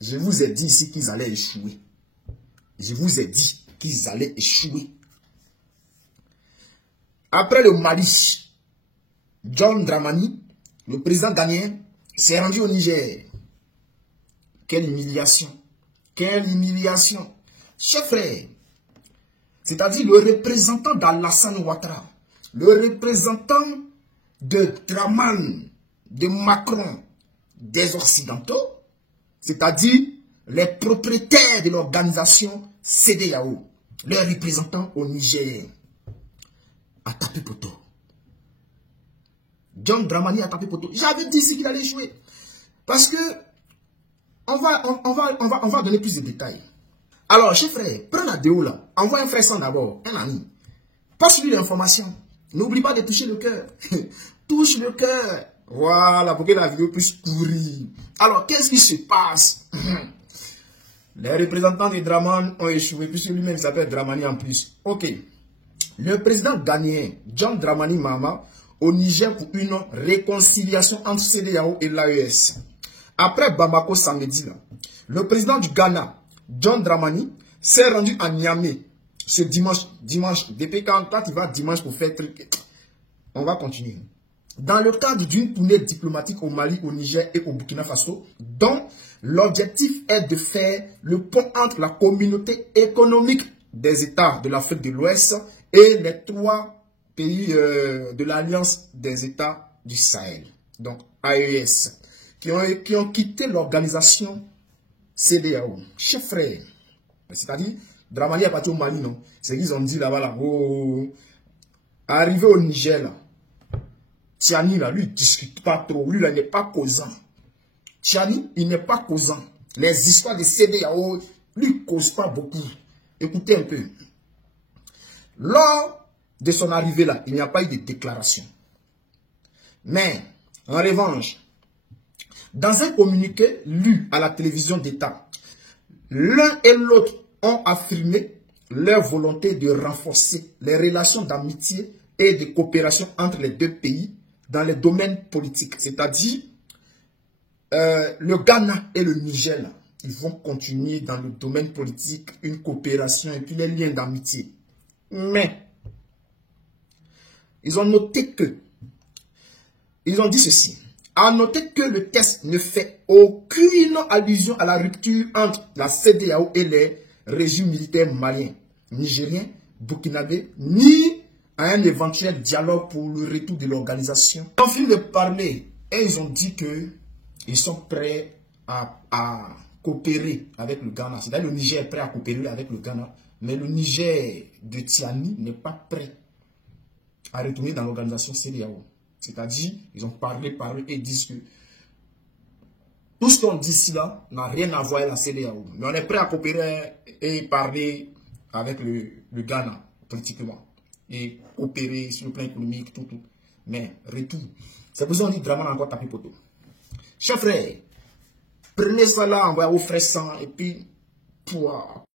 Je vous ai dit ici qu'ils allaient échouer. Je vous ai dit qu'ils allaient échouer. Après le Mali, John Dramani, le président ghanéen, s'est rendu au Niger. Quelle humiliation. Quelle humiliation. Chers frères, c'est-à-dire le représentant d'Alassane Ouattara, le représentant de Dramane, de Macron, des Occidentaux, c'est-à-dire les propriétaires de l'organisation CEDEAO, leurs représentants au Niger, a tapé poteau. John Dramani a tapé poteau. J'avais dit ici qu'il allait échouer. Parce que on va donner plus de détails. Alors, chers frères, prends la déo là. Envoie un frère sans d'abord, un ami. Passe-lui l'information. N'oublie pas de toucher le cœur. Touche le cœur. Voilà, pour que la vidéo puisse courir. Alors, qu'est-ce qui se passe? Les représentants de Dramane ont échoué, puisque lui-même s'appelle Dramani en plus. Ok. Le président ghanéen, John Dramani Mahama, au Niger pour une réconciliation entre CEDEAO et l'AES. Après Bamako samedi, là, le président du Ghana, John Dramani, s'est rendu à Niamey ce dimanche. Depuis quand il va dimanche pour faire truc, on va continuer. Dans le cadre d'une tournée diplomatique au Mali, au Niger et au Burkina Faso, dont l'objectif est de faire le pont entre la communauté économique des États de l'Afrique de l'Ouest et les 3 pays de l'Alliance des États du Sahel, donc AES, qui ont quitté l'organisation CEDEAO. Chers frères, c'est-à-dire, Dramani est parti au Mali, non? C'est qu'ils ont dit là-bas, là, oh, arrivé au Niger, là, Tiani, là, lui, il ne discute pas trop. Lui, là, il n'est pas causant. Tiani, il n'est pas causant. Les histoires de CEDEAO, lui, ne cause pas beaucoup. Écoutez un peu. Lors de son arrivée là, il n'y a pas eu de déclaration. Mais, en revanche, dans un communiqué lu à la télévision d'État, l'un et l'autre ont affirmé leur volonté de renforcer les relations d'amitié et de coopération entre les deux pays dans les domaines politiques. C'est-à-dire, le Ghana et le Niger, là, ils vont continuer dans le domaine politique, une coopération et puis les liens d'amitié. Mais, ils ont noté que, ils ont dit ceci. À noter que le texte ne fait aucune allusion à la rupture entre la CEDEAO et les régimes militaires maliens, nigériens, burkinabés, ni à un éventuel dialogue pour le retour de l'organisation. Ils ont fini de parler et ils ont dit qu'ils sont prêts à coopérer avec le Ghana. C'est-à-dire le Niger est prêt à coopérer avec le Ghana, mais le Niger de Tiani n'est pas prêt à retourner dans l'organisation CEDEAO. C'est-à-dire, ils ont parlé et disent que tout ce qu'on dit ici là n'a rien à voir avec la CEDEAO. Mais on est prêt à coopérer et parler avec le Ghana, politiquement. Et coopérer sur le plan économique, tout. Mais, retour. C'est pour ça qu'on dit Dramane a encore tapé poteau. Chers frères, prenez ça là, envoyez vos frères sang et puis, pour